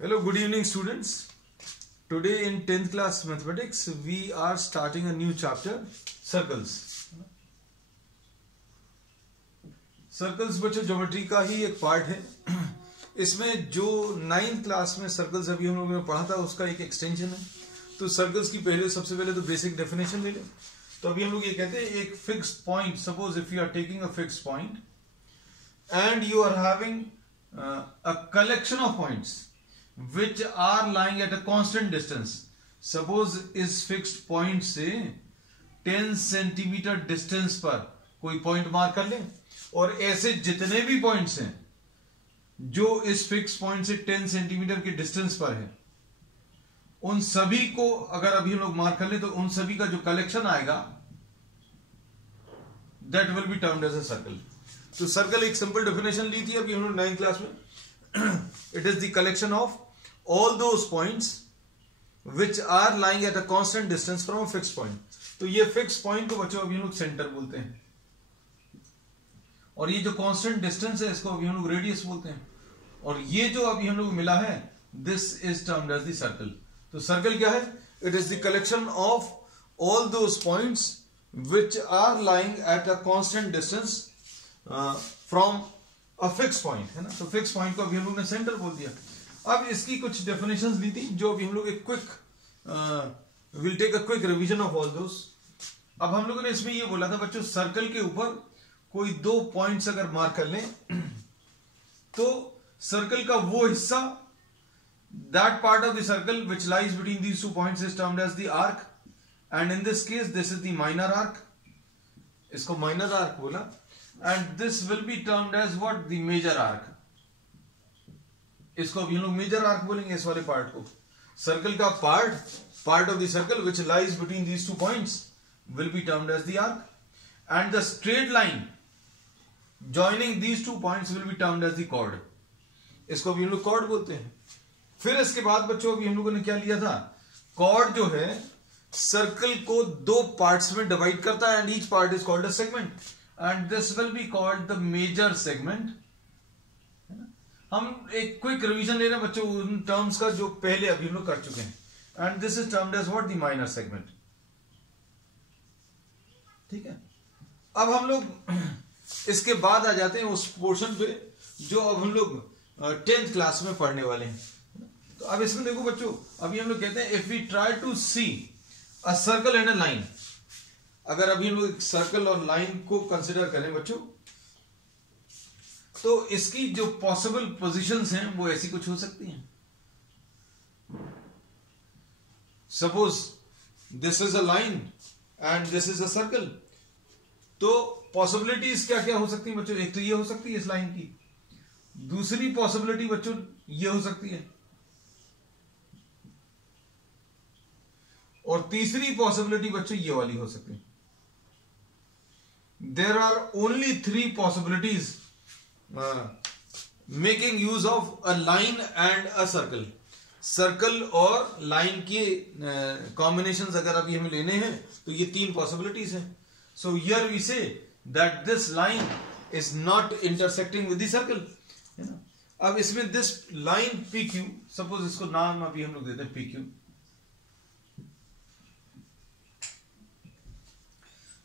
Hello, good evening students. Today in 10th class mathematics we are starting a new chapter, circles. Circles बच्चों geometry का ही एक part है. इसमें जो 9th class में सर्कल्स अभी हम लोगों ने पढ़ा था उसका एक एक्सटेंशन है. तो सर्कल्स की सबसे पहले तो बेसिक डेफिनेशन ले लें. तो अभी हम लोग ये कहते हैं एक fixed point, suppose if you are taking a fixed point and you are having a collection of points which are lying at a constant distance. Suppose इस fixed point से 10 सेंटीमीटर डिस्टेंस पर कोई पॉइंट मार्क कर लें, और ऐसे जितने भी पॉइंट्स हैं जो इस फिक्स पॉइंट से 10 सेंटीमीटर के डिस्टेंस पर है, उन सभी को अगर अभी हम लोग मार्क कर लें तो उन सभी का जो कलेक्शन आएगा that will be termed as a circle. तो सर्कल एक सिंपल डेफिनेशन ली थी अभी हम लोग 9th क्लास में. It is the collection of all those points which are lying at a constant distance from a fix point. तो ये फिक्स पॉइंट को बच्चों अभी हम लोग सेंटर बोलते हैं, और ये जो कांस्टेंट डिस्टेंस है इसको अभी हम लोग रेडियस बोलते हैं, और ये जो अभी हम लोग मिला है this is termed as the circle. तो सर्कल क्या है? It is the collection of all those points which are lying at a constant distance from a fix point, है ना. तो फिक्स पॉइंट को अभी हम लोग ने सेंटर बोल दिया. अब इसकी कुछ डेफिनेशंस ली थी जो अभी हम लोग एक quick will take a quick revision of all those. अब हम लोगों ने इसमें ये बोला था बच्चों, सर्कल के ऊपर कोई दो पॉइंट्स अगर मार्क कर लें तो सर्कल का वो हिस्सा, that part of the circle which lies between these two points is termed as the arc, and in this case this is the minor arc. इसको माइनर आर्क बोला. And this will be termed as what? The major arc. इसको अभी हम लोग major arc बोलेंगे इस वाले part को. सर्कल का part of the circle which lies between these two points will be termed as the arc, and the straight line joining these two points will be termed as the chord. इसको अभी हम लोग chord बोलते हैं. फिर इसके बाद बच्चों अभी हम लोगों ने क्या लिया था? chord जो है सर्कल को दो पार्ट्स में डिवाइड करता है, and each part is called a segment. And this will be called the major segment. हम एक क्विक रिवीजन ले रहे हैं बच्चों उन टर्म्स का जो पहले अभी हम लोग कर चुके हैं. And this is termed as what? The minor segment. ठीक है. अब हम लोग इसके बाद आ जाते हैं उस पोर्शन पे जो अब हम लोग 10th क्लास में पढ़ने वाले हैं. तो अब इसमें देखो बच्चों, अभी हम लोग कहते हैं if we try to see a circle and a line. अगर अभी हम लोग सर्कल और लाइन को कंसिडर करें बच्चों, तो इसकी जो पॉसिबल पोजीशंस हैं वो ऐसी कुछ हो सकती हैं. Suppose this is a line and this is a circle. तो पॉसिबिलिटीज क्या क्या हो सकती हैं बच्चों? एक तो ये हो सकती है इस लाइन की, दूसरी पॉसिबिलिटी बच्चों ये हो सकती है, और तीसरी पॉसिबिलिटी बच्चों ये वाली हो सकती है. There are only three possibilities making use of a line and a circle. Circle और लाइन के कॉम्बिनेशंस अगर अभी हमें लेने हैं तो ये तीन पॉसिबिलिटीज हैं. So here we say that this line is not intersecting with the circle. अब इसमें this line P Q, suppose इसको नाम अभी हम लोग देते हैं P Q.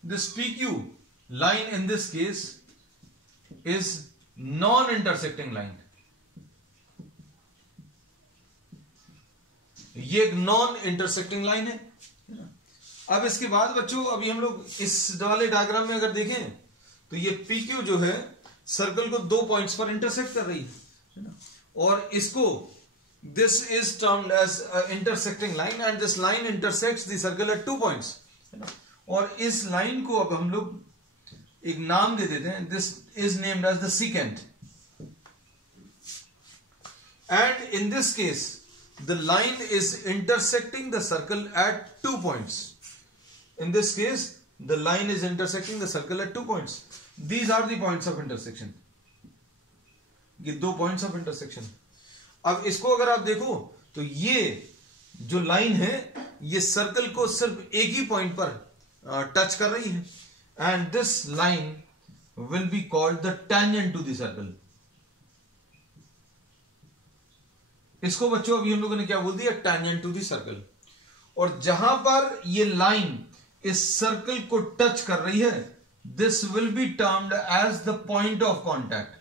This P Q line in this case is non-intersecting line. ये एक नॉन इंटरसेक्टिंग लाइन है. अब इसके बाद बच्चों अभी हम लोग इस वाले डायग्राम में अगर देखें तो ये PQ जो है सर्कल को दो पॉइंट्स पर इंटरसेक्ट कर रही है, और इसको this is termed as intersecting line, and this line intersects the circle at 2 points. और इस लाइन को अब हम लोग एक नाम दे देते हैं. This is named as the secant, and in this case the line is intersecting the circle at 2 points. In this case the line is intersecting the circle at 2 points. These are the points of intersection. ये दो points of intersection. अब इसको अगर आप देखो तो ये जो लाइन है ये सर्कल को सिर्फ एक ही पॉइंट पर टच कर रही है, and this line will be called the tangent to the circle. इसको बच्चों अभी हम लोगों ने क्या बोल दिया, टैंजेंट टू द सर्कल। और जहां पर ये लाइन इस सर्कल को टच कर रही है, this will be termed as the point of contact.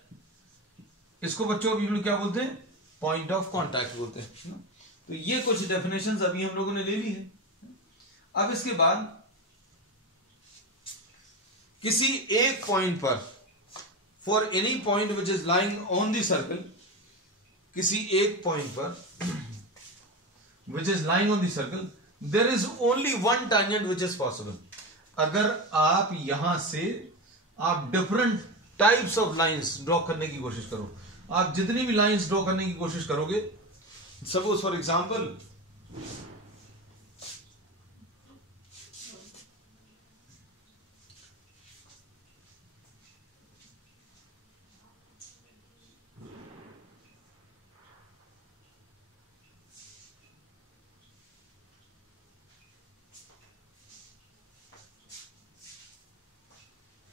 इसको बच्चों अभी हम लोग क्या बोलते हैं, पॉइंट ऑफ कॉन्टैक्ट बोलते हैं। तो ये कुछ डेफिनेशंस अभी हम लोगों ने ले ली है। अब इसके बाद किसी एक पॉइंट पर, for any point which is lying on the circle, किसी एक पॉइंट पर which is lying on the circle, there is only one tangent which is possible. अगर आप यहां से आप different types of lines draw करने की कोशिश करो, आप जितनी भी लाइंस ड्रॉ करने की कोशिश करोगे, suppose for example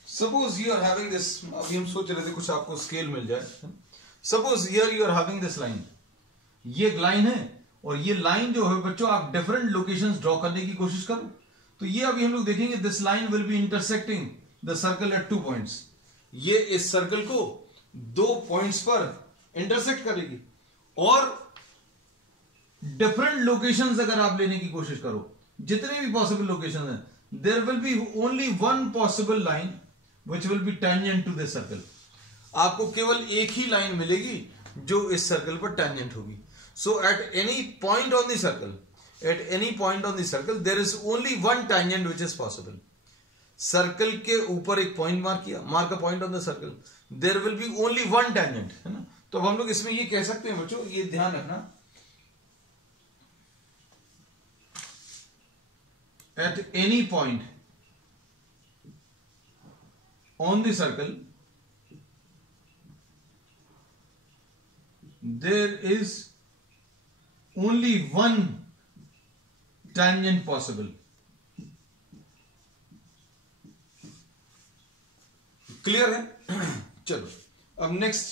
suppose you are having this, अभी हम सोच रहे थे कुछ आपको स्केल मिल जाए। Suppose here you are having this line, ये एक लाइन है, और ये लाइन जो है बच्चों आप डिफरेंट लोकेशंस ड्रॉ करने की कोशिश करो, तो ये अभी हम लोग देखेंगे, this line will be intersecting the circle at 2 points. ये इस सर्कल को 2 पॉइंट्स पर इंटरसेक्ट करेगी, और डिफरेंट लोकेशंस अगर आप लेने की कोशिश करो, जितने भी पॉसिबल लोकेशन है, there will be only one possible line which will be tangent to this circle। आपको केवल एक ही लाइन मिलेगी जो इस सर्कल पर टेंजेंट होगी। So at any point on the circle, at any point on the circle there is only one tangent which is possible. Circle के ऊपर एक पॉइंट मार्क किया, mark a point on the circle, there will be only one tangent, है ना। तो अब हम लोग इसमें ये कह सकते हैं बच्चों, ये ध्यान रखना, eight any point on the circle there is only one tangent possible। Clear है? चलो अब नेक्स्ट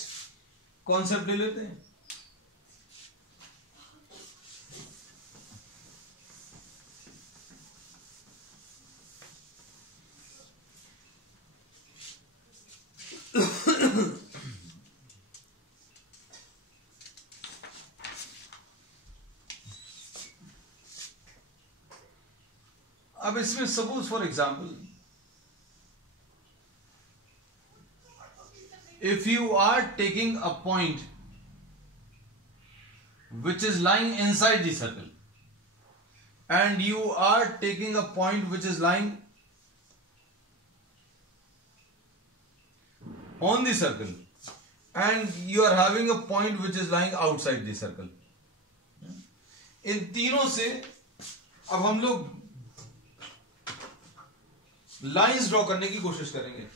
कॉन्सेप्ट ले लेते हैं। अब इसमें suppose for example, if you are taking a point which is lying inside the circle, and you are taking a point which is lying on the circle, and you are having a point which is lying outside the circle। इन तीनों से अब हम लोग lines draw करने की कोशिश करेंगे।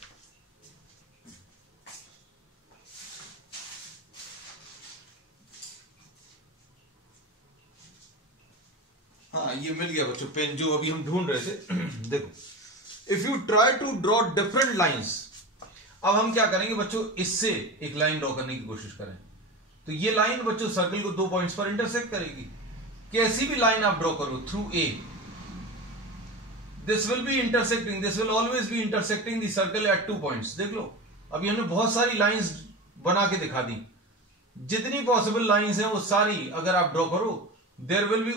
हाँ, ये मिल गया बच्चों पेन जो अभी हम ढूंढ रहे थे। देखो, if you try to draw different lines, अब हम क्या करेंगे बच्चों, इससे एक लाइन ड्रॉ करने की कोशिश करें, तो ये लाइन बच्चों सर्कल को 2 पॉइंट्स पर इंटरसेक्ट करेगी। कैसी भी लाइन आप ड्रॉ करो through a, this will be intersecting, this will always be intersecting the circle at 2 points. देख लो, अभी हमने बहुत सारी लाइंस बना के दिखा दी, जितनी पॉसिबल लाइंस हैं वो सारी अगर आप ड्रॉ करो, there will be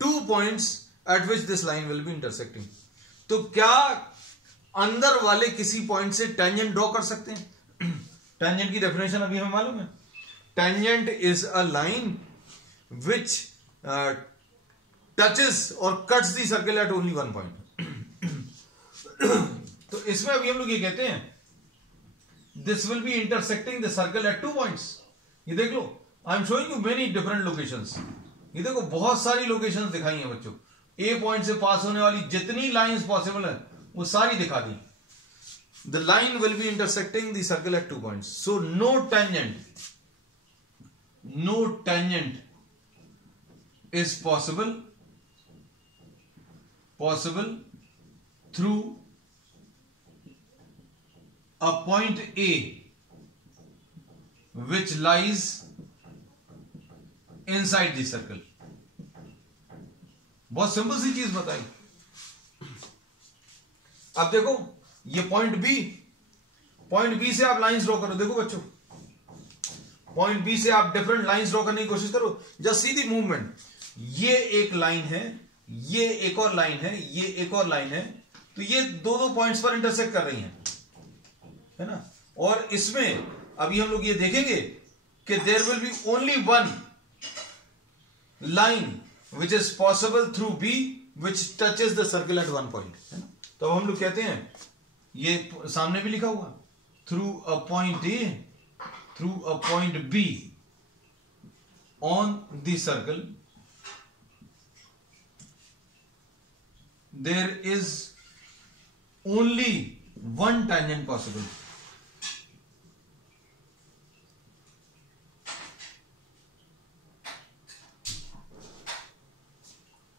2 points at which this line will be intersecting. तो क्या अंदर वाले किसी पॉइंट से टेंजेंट ड्रॉ कर सकते हैं? टेंजेंट की डेफिनेशन अभी हमें मालूम है, tangent is a line which touches और cuts the circle at only 1 point. तो इसमें अभी हम लोग ये कहते हैं, this will be intersecting the circle at 2 points. ये देख लो, I am showing you many different locations. ये देखो, बहुत सारी लोकेशंस दिखाई हैं बच्चों, ए पॉइंट से पास होने वाली जितनी लाइंस पॉसिबल है वो सारी दिखा दी। The line will be intersecting the circle at 2 points. So no tangent is possible through a point A which lies inside the circle. बहुत सिंपल सी चीज बताई. अब देखो ये पॉइंट बी से आप लाइंस ड्रॉ करो. देखो बच्चों, पॉइंट बी से आप डिफरेंट लाइंस ड्रॉ करने की कोशिश करो. Just see the movement. ये एक लाइन है, ये एक और लाइन है, ये एक और लाइन है. तो ये दो पॉइंट्स पर इंटरसेक्ट कर रही हैं, है ना. और इसमें अभी हम लोग ये देखेंगे कि there will be only one line which is possible through B which touches the circle at one point, है ना. तो हम लोग कहते हैं, ये सामने भी लिखा हुआ, through a point A, through a point B on the circle there is only one tangent possible.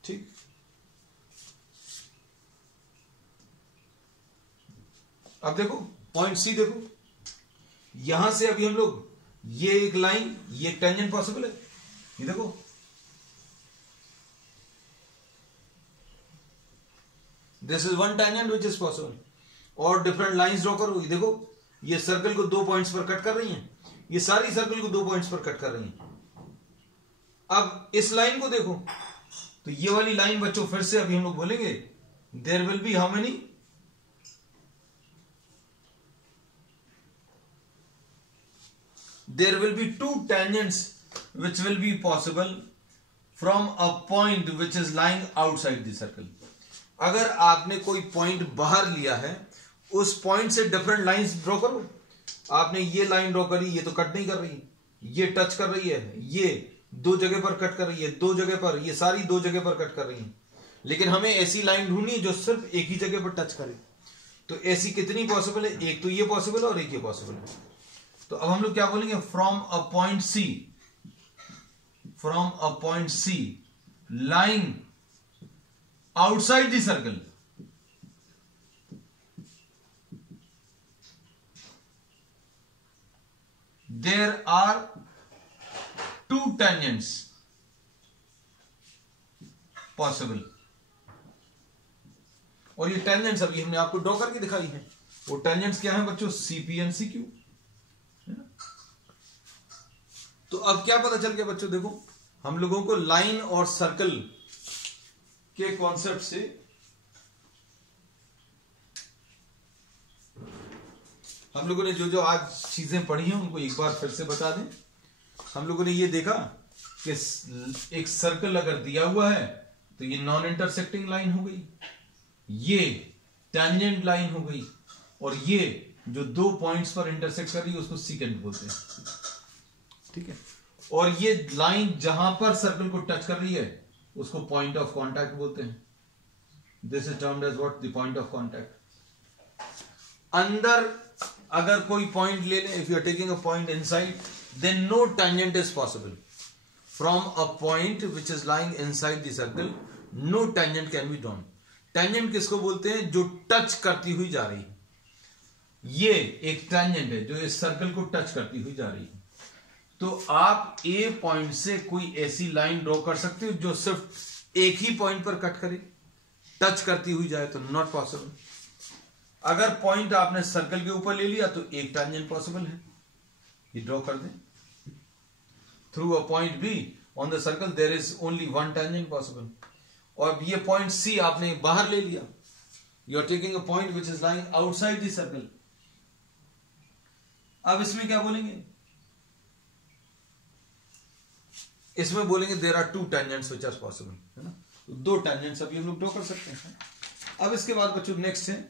ठीक. अब देखो पॉइंट सी, देखो यहां से अभी हम लोग, ये एक लाइन, ये एक टेंजेंट पॉसिबल है. ये देखो, this is one tangent which is possible. और डिफरेंट लाइंस ड्रॉ करो. ये देखो, ये सर्कल को दो पॉइंट्स पर कट कर रही हैं, ये सारी सर्कल को दो पॉइंट्स पर कट कर रही हैं. अब इस लाइन को देखो, तो ये वाली लाइन बच्चों फिर से अभी हम लोग बोलेंगे, there will be how many, there will be two tangents which will be possible from a point which is lying outside the circle. अगर आपने कोई पॉइंट बाहर लिया है, उस पॉइंट से डिफरेंट लाइंस ड्रॉ करो. आपने ये लाइन ड्रॉ करी, ये तो कट नहीं कर रही, ये टच कर रही है, ये दो जगह पर कट कर रही है, दो जगह पर, ये सारी दो जगह पर कट कर रही है. लेकिन हमें ऐसी लाइन ढूंढनी है जो सिर्फ एक ही जगह पर टच करे. तो ऐसी कितनी पॉसिबल है? एक तो ये पॉसिबल है और एक ये पॉसिबल है. तो अब हम लोग क्या बोलेंगे, from a point C, from a point C line outside the circle, there are two tangents possible. और ये टेंजेंट्स अभी हमने आपको ड्रॉ करके दिखाई है. वो टेंजेंट्स क्या है बच्चों? CP and CQ. तो अब क्या पता चल गया बच्चों? देखो, हम लोगों को लाइन और सर्कल के कॉन्सेप्ट से हम लोगों ने जो जो आज चीजें पढ़ी हैं उनको एक बार फिर से बता दें. हम लोगों ने ये देखा कि एक सर्कल अगर दिया हुआ है तो ये नॉन इंटरसेक्टिंग लाइन हो गई, ये टेंजेंट लाइन हो गई, और ये जो दो पॉइंट्स पर इंटरसेक्ट कर रही है उसको सीकेंट बोलते हैं. ठीक है. और ये लाइन जहां पर सर्कल को टच कर रही है उसको पॉइंट ऑफ कांटेक्ट बोलते हैं. This is termed as what? The point of contact. अंदर अगर कोई पॉइंट ले ले, if you are taking a point inside, then no tangent is possible. From a point which is lying inside the circle, no tangent can be drawn. Tangent किसको बोलते हैं? जो टच करती हुई जा रही है. ये एक टेंजेंट है जो इस सर्कल को टच करती हुई जा रही है. तो आप ए पॉइंट से कोई ऐसी लाइन ड्रॉ कर सकते हो जो सिर्फ एक ही पॉइंट पर कट करे, टच करती हुई जाए, तो नॉट पॉसिबल. अगर पॉइंट आपने सर्कल के ऊपर ले लिया तो एक टेंजेंट पॉसिबल है, ये ड्रॉ कर दें. Through a point B on the circle there is only one tangent possible. और ये पॉइंट सी आपने बाहर ले लिया, you are taking a point which is lying outside the circle. अब इसमें क्या बोलेंगे? इसमें बोलेंगे there are two tangents which are possible, है ना. दो टेंजेंट्स अभी हम लोग ड्रॉ कर सकते हैं. अब इसके बाद बच्चों नेक्स्ट है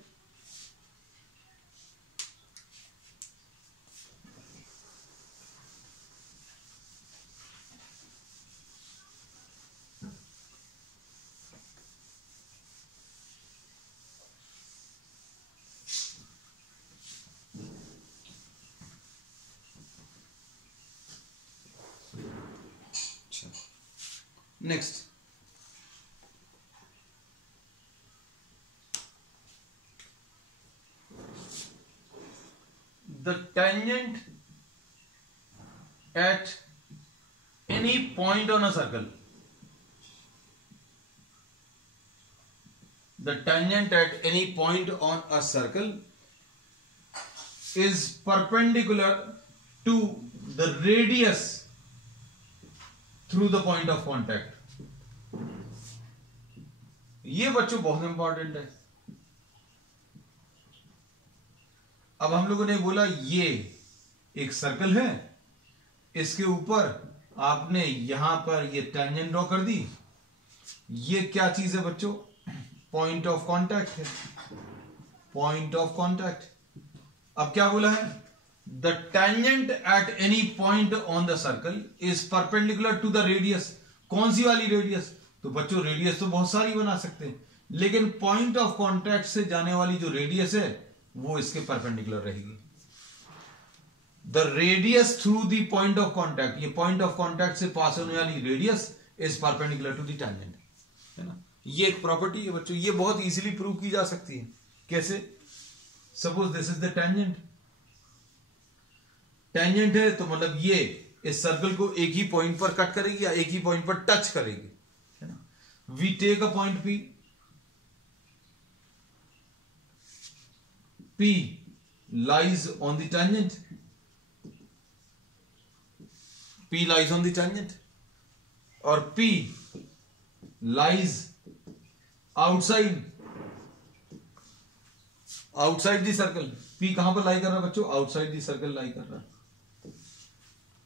next. The tangent at any point on a circle, the tangent at any point on a circle is perpendicular to the radius through the point of contact. ये बच्चों बहुत इंपॉर्टेंट है। अब हम लोगों ने बोला ये एक सर्कल है, इसके ऊपर आपने यहां पर ये टेंजेंट ड्रॉ कर दी। ये क्या चीज है बच्चों? पॉइंट ऑफ कांटेक्ट है, पॉइंट ऑफ कांटेक्ट। अब क्या बोला है? The tangent at any point on the circle is perpendicular to the radius. कौन सी वाली रेडियस? तो बच्चों रेडियस तो बहुत सारी बना सकते हैं, लेकिन पॉइंट ऑफ कांटेक्ट से जाने वाली जो रेडियस है वो इसके परपेंडिकुलर रहेगी। The radius through the point of contact, ये पॉइंट ऑफ कांटेक्ट से पास होने वाली radius is perpendicular to the tangent, है ना। ये एक प्रॉपर्टी है बच्चों, ये बहुत इजीली प्रूव की जा सकती है। कैसे? Suppose this is the tangent, tangent है तो मतलब ये इस सर्कल को एक ही पॉइंट पर कट करेगी या एक ही पॉइंट पर टच करेगी, है ना। We take a point P, P lies on the tangent, P lies on the tangent, और P lies outside the circle. P कहां पर लाई कर रहा है बच्चों? आउटसाइड दी सर्कल लाई कर रहा है।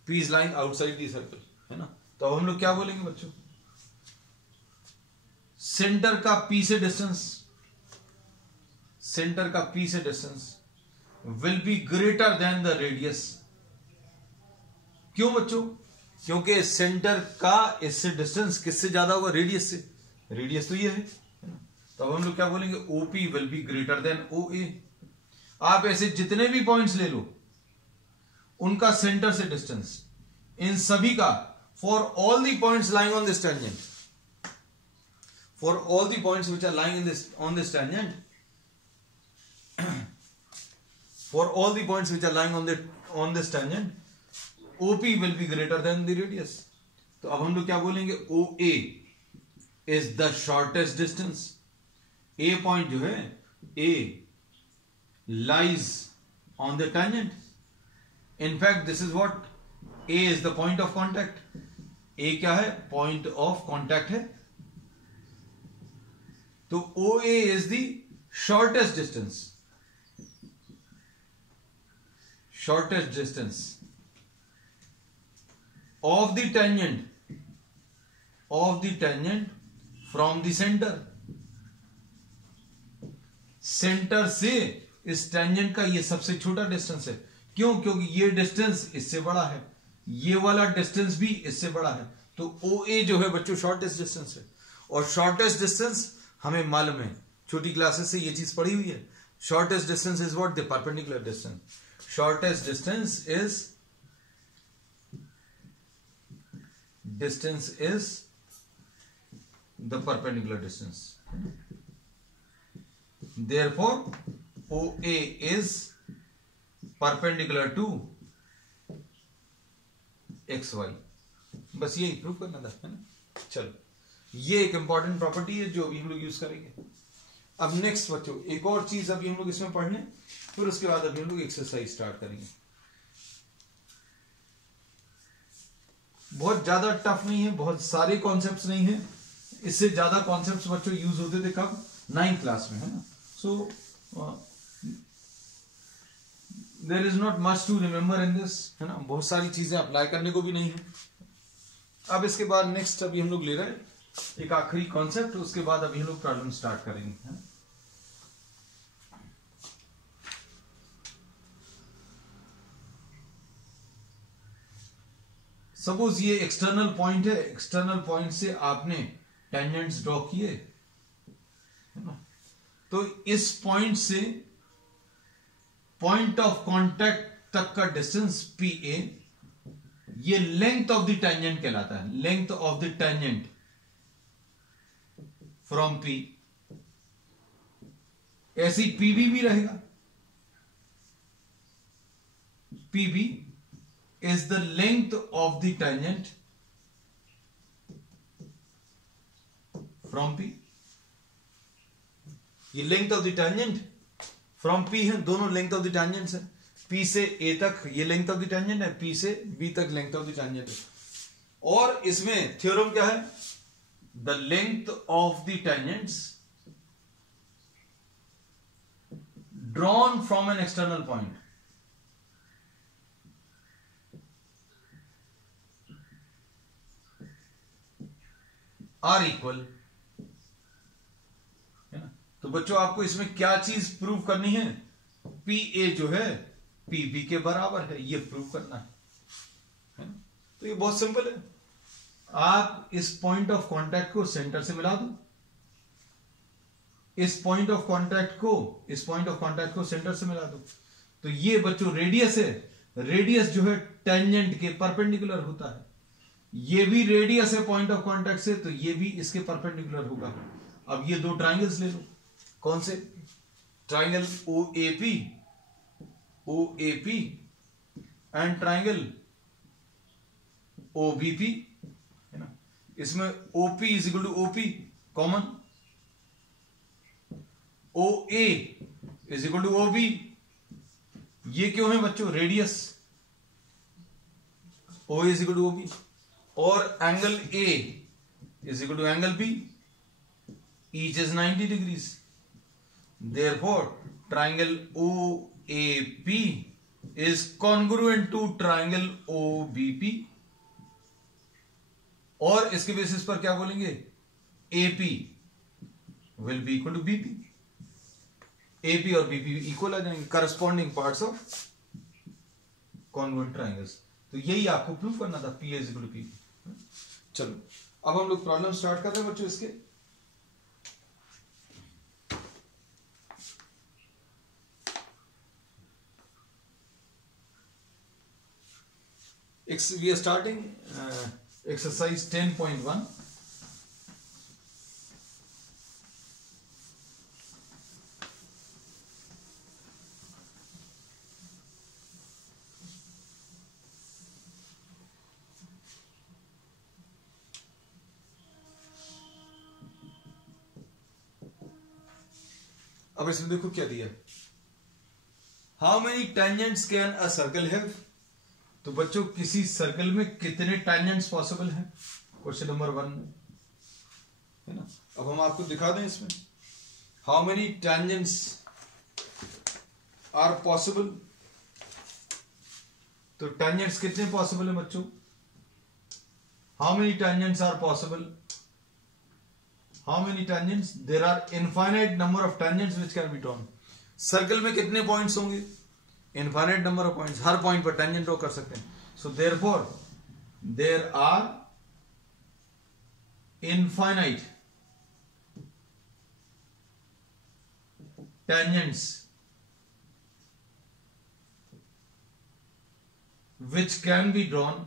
P is lying outside the circle, है ना। तो अब हम लोग क्या बोलेंगे बच्चों? सेंटर का P से डिस्टेंस, सेंटर का P से distance will be greater than the radius. क्यों बच्चों? क्योंकि सेंटर का इससे डिस्टेंस किससे ज्यादा होगा? रेडियस से। रेडियस तो ये है ना। तो अब हम लोग क्या बोलेंगे? OP will be greater than OA। आप ऐसे जितने भी पॉइंट्स ले लो, उनका सेंटर से डिस्टेंस, इन सभी का, for all the points lying on this tangent, for all the points which are lying in this on this tangent, for all the points which are lying on this tangent, OP will be greater than the radius. तो अब हम लोग क्या बोलेंगे? OA is the shortest distance. A point जो है, A lies on the tangent. In fact, this is what A is the point of contact. A क्या है? Point of contact है। तो OA is the shortest distance. Shortest distance of the tangent from the center. Centre से इस tangent का ये सबसे छोटा डिस्टेंस है। क्यों? क्योंकि ये डिस्टेंस इससे बड़ा है, ये वाला डिस्टेंस भी इससे बड़ा है। तो OA जो है बच्चों शॉर्टेस्ट डिस्टेंस है। और शॉर्टेस्ट डिस्टेंस हमें मालूम है, छोटी क्लासेस से ये चीज पढ़ी हुई है। Shortest distance is what? The perpendicular distance. Shortest distance is the perpendicular distance. Therefore, OA is perpendicular to XY. बस यही प्रूव करना था, है ना। चलो, ये एक इंपॉर्टेंट प्रॉपर्टी है जो अभी हम लोग यूज करेंगे। अब नेक्स्ट बच्चों एक और चीज अभी हम लोग इसमें पढ़ लें, फिर उसके बाद अभी हम लोग एक्सरसाइज स्टार्ट करेंगे। बहुत ज्यादा टफ नहीं है, बहुत सारे कॉन्सेप्ट्स नहीं है। इससे ज्यादा कॉन्सेप्ट्स बच्चों यूज होते थे कब? 9th क्लास में, है ना। So there is not much to remember in this, है ना। बहुत सारी चीजें अप्लाई करने को भी नहीं है। अब इसके बाद नेक्स्ट अभी हम लोग ले रहे हैं एक आखिरी कॉन्सेप्ट, उसके बाद अभी हम लोग प्रॉब्लम स्टार्ट करेंगे, है ना। सपोज ये एक्सटर्नल पॉइंट है, एक्सटर्नल पॉइंट से आपने टेंजेंट्स ड्रॉ किए, है ना। तो इस पॉइंट से पॉइंट ऑफ कांटेक्ट तक का डिस्टेंस PA, ये लेंथ ऑफ द टेंजेंट कहलाता है। Length of the tangent from P। ऐसे ही PB भी रहेगा, PB is the length of the tangent from P. ये length of the tangent from P है, दोनों लेंथ ऑफ द टेंजेंट्स है. P से A तक ये लेंथ ऑफ द टेंजेंट है, P से B तक लेंथ ऑफ द टेंजेंट है. और इसमें थ्योरम क्या है? The length of the tangents drawn from an external point are equal है ना. तो बच्चों आपको इसमें क्या चीज प्रूव करनी है? पी ए जो है पी बी के बराबर है, ये प्रूव करना है ना? तो ये बहुत सिंपल है. आप इस पॉइंट ऑफ कांटेक्ट को सेंटर से मिला दो, इस पॉइंट ऑफ कांटेक्ट को सेंटर से मिला दो. तो ये बच्चों रेडियस है. रेडियस जो है टेंजेंट के परपेंडिकुलर होता है. ये भी रेडियस है पॉइंट ऑफ कांटेक्ट से, तो ये भी इसके परपेंडिकुलर होगा. अब ये दो ट्राइंगल्स ले लो. कौन से? Triangle OAP and triangle OBP है ना. इसमें OP is equal to OP common, OA is equal to OB. ये क्यों है बच्चों? Radius. O is equal to OB. और angle A is equal to angle B. Each is 90 degrees. Therefore, triangle OAP is congruent to triangle OBP. और इसके basis पर क्या बोलेंगे? AP will be equal to BP. AP और BP equal आ जाएंगे, corresponding parts of congruent triangles. तो यही आपको प्रूव करना था, P is equal to PP. चलो अब हम लोग प्रॉब्लम स्टार्ट कर रहे हैं बच्चों. इसके we are starting exercise 10.1. अब इसमें देखो क्या दिया. How many tangents can a circle have. तो बच्चों किसी सर्कल में कितने टेंजेंट्स पॉसिबल हैं? क्वेश्चन नंबर 1 है ना. अब हम आपको दिखा दें इसमें how many tangents are possible. तो टेंजेंट्स कितने पॉसिबल है बच्चों? How many tangents are possible? How many tangents? There are infinite number of tangents which can be drawn. Circle में कितने पॉइंट्स होंगे? Infinite number of points. Her point पर tangent draw कर सकते हैं. So therefore there are infinite tangents which can be drawn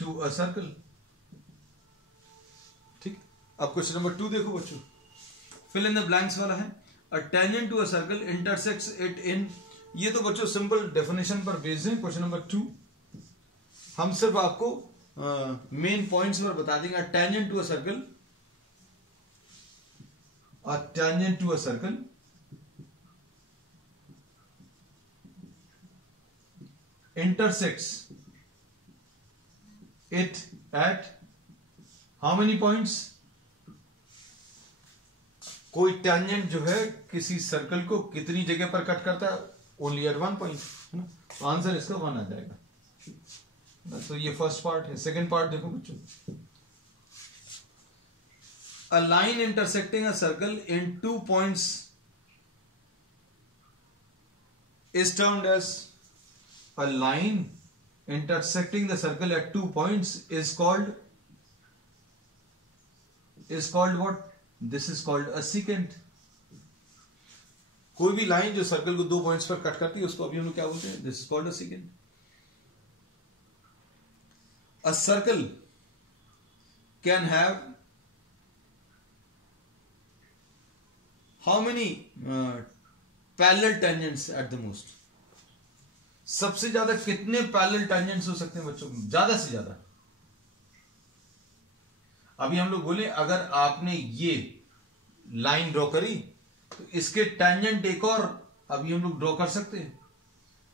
to a circle. ठीक. अब question number 2 देखो बच्चों. फिल इन द ब्लैंक्स वाला है. A tangent to a circle intersects it in. ये तो बच्चों सिंपल डेफिनेशन पर बेस्ड है. क्वेश्चन नंबर 2 हम सिर्फ आपको मेन पॉइंट्स पर बता देंगे. A tangent to a circle, a tangent to a circle intersects it at how many points. कोई टेंजेंट जो है किसी सर्कल को कितनी जगह पर कट करता है? Only at 1 point. तो आंसर इसका 1 आ जाएगा. तो ये फर्स्ट पार्ट है. सेकंड पार्ट देखो बच्चों. A line intersecting a circle in 2 points is termed as. A line intersecting the circle at 2 points is called what? This is called a secant. कोई भी लाइन जो सर्कल को 2 points पर cut करती है उसको अभी हम लोग क्या बोलते हैं? This is called a secant. A circle can have how many parallel tangents at the most? सबसे ज्यादा कितने पैरेलल टेंजेंट्स हो सकते हैं बच्चों? ज्यादा से ज्यादा। अभी हम लोग बोले अगर आपने ये लाइन ड्रॉ करी तो इसके टेंजेंट एक और अभी हम लोग ड्रॉ कर सकते हैं,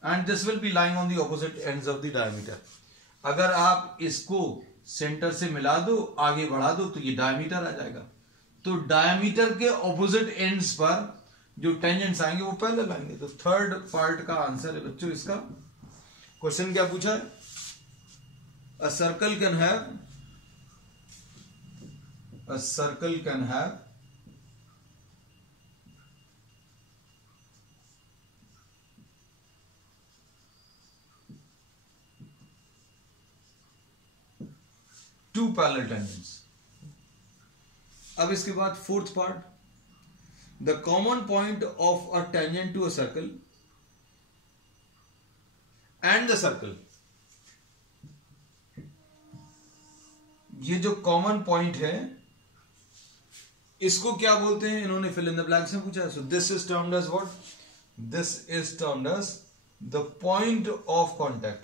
and this will B lying on the opposite ends of the diameter. अगर आप इसको सेंटर से मिला दो, आगे बढ़ा दो, तो ये डायमीटर आ जाएगा। तो डायमीटर के ऑपोजिट एंड्स पर जो टेंजेंट्स आएंगे वो पैरेलल आएंगे। तो थर्ड पार्ट का आंसर है बच्चों इसका। क्वेश्चन क्या पूछा है? A circle can have two parallel tangents. अब इसके बाद fourth part, the common point of a tangent to a circle and the circle. ये जो कॉमन पॉइंट है इसको क्या बोलते हैं? इन्होंने फिल इन द ब्लैंक्स में पूछा है। So this is termed as what? This is termed as the point of contact.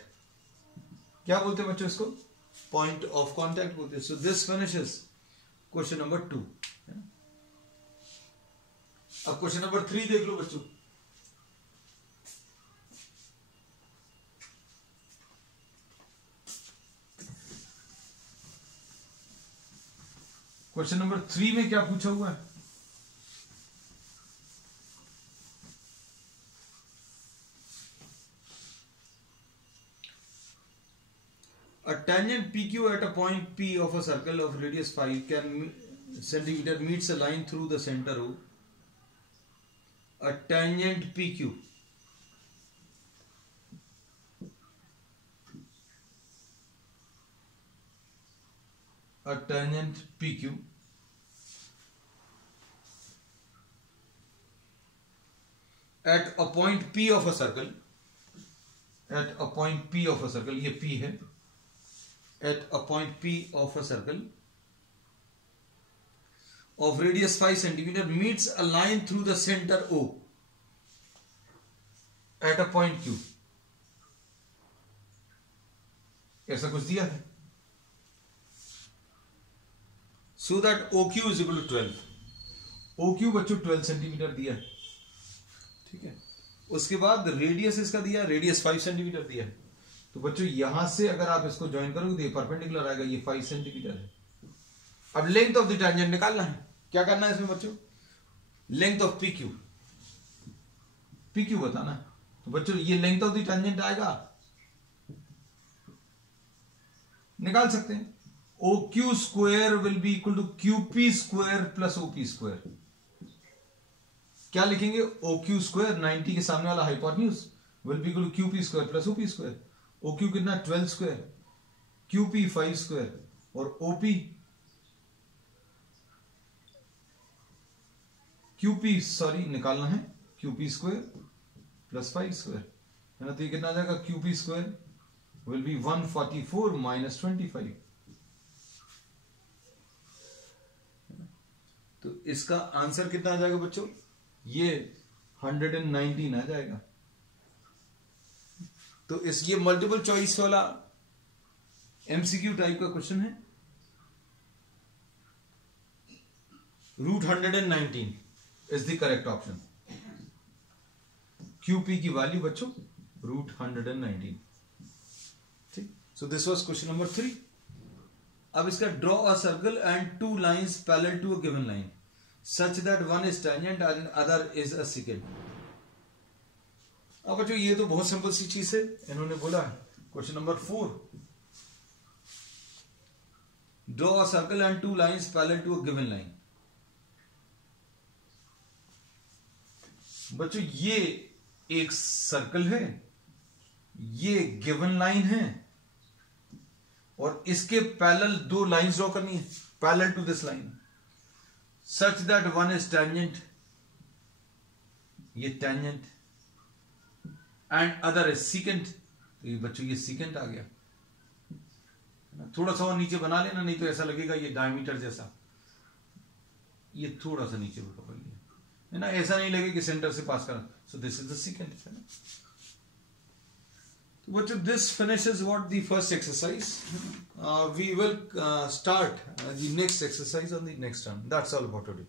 क्या बोलते हैं बच्चों इसको? पॉइंट ऑफ कॉन्टैक्ट बोलते हैं। So this finishes question number 2। अब क्वेश्चन नंबर 3 देख लो बच्चों। क्वेश्चन नंबर 3 में क्या पूछा हुआ है? A tangent PQ at a point P of a circle of radius 5 centimeter meets a line through the center O. A tangent PQ at a point P of a circle, ये P है, at a point P of a circle of radius 5 centimeter meets a line through the center O at a point Q. ऐसा कुछ दिया है। So that OQ is equal to 12. OQ बच्चों 12 centimetre दिया है, ठीक है। उसके बाद रेडियस इसका दिया, रेडियस 5 सेंटीमीटर दिया है। तो बच्चों यहां से अगर आप इसको ज्वाइन करोगे तो ये परपेंडिकुलर आएगा, ये 5 सेंटीमीटर है। अब लेंथ ऑफ द टेंजेंट निकालना है। क्या करना है इसमें बच्चों? लेंथ ऑफ PQ बताना है। तो बच्चों ये लेंथ ऑफ द टेंजेंट आएगा, निकाल सकते हैं। OQ square will be equal to QP square plus OP square. क्या लिखेंगे? OQ स्क्वायर 90 के सामने वाला hypotenuse will be equal to QP square plus OP square. OQ कितना? 12 स्क्वायर, QP 5 स्क्वायर और QP निकालना है QP स्क्वायर प्लस 5 स्क्वायर है ना। तो ये कितना आ जाएगा? QP square will B 144 minus 25। तो इसका आंसर कितना आ जाएगा बच्चों? ये 119 आ जाएगा। तो ये मल्टीपल चॉइस वाला MCQ टाइप का क्वेश्चन है। Root 119 is the correct option. QP की वैल्यू बच्चों रूट 119, ठीक। So this was question number 3। अब इसका draw a circle and 2 lines parallel to a given line such that one is tangent and other is a secant. अब बच्चों ये तो बहुत सिंपल सी चीज है। इन्होंने बोला question number 4, draw a circle and 2 lines parallel to a given line. बच्चों ये एक सर्कल है, ये गिवन लाइन है, और इसके पैरेलल 2 लाइंस ड्रॉ करनी है parallel to this line such that one is tangent, ये tangent, and other is secant. तो ये बच्चों ये सीकेंट आ गया। थोड़ा सा और नीचे बना लेना, नहीं तो ऐसा लगेगा ये डायमीटर जैसा। ये थोड़ा सा नीचे पकड़ लिया है ना, ऐसा नहीं लगे कि सेंटर से पास करना. सो दिस इज द सेकंड, है ना. But this finishes what the first exercise. We will start the next exercise on the next term. That's all about today.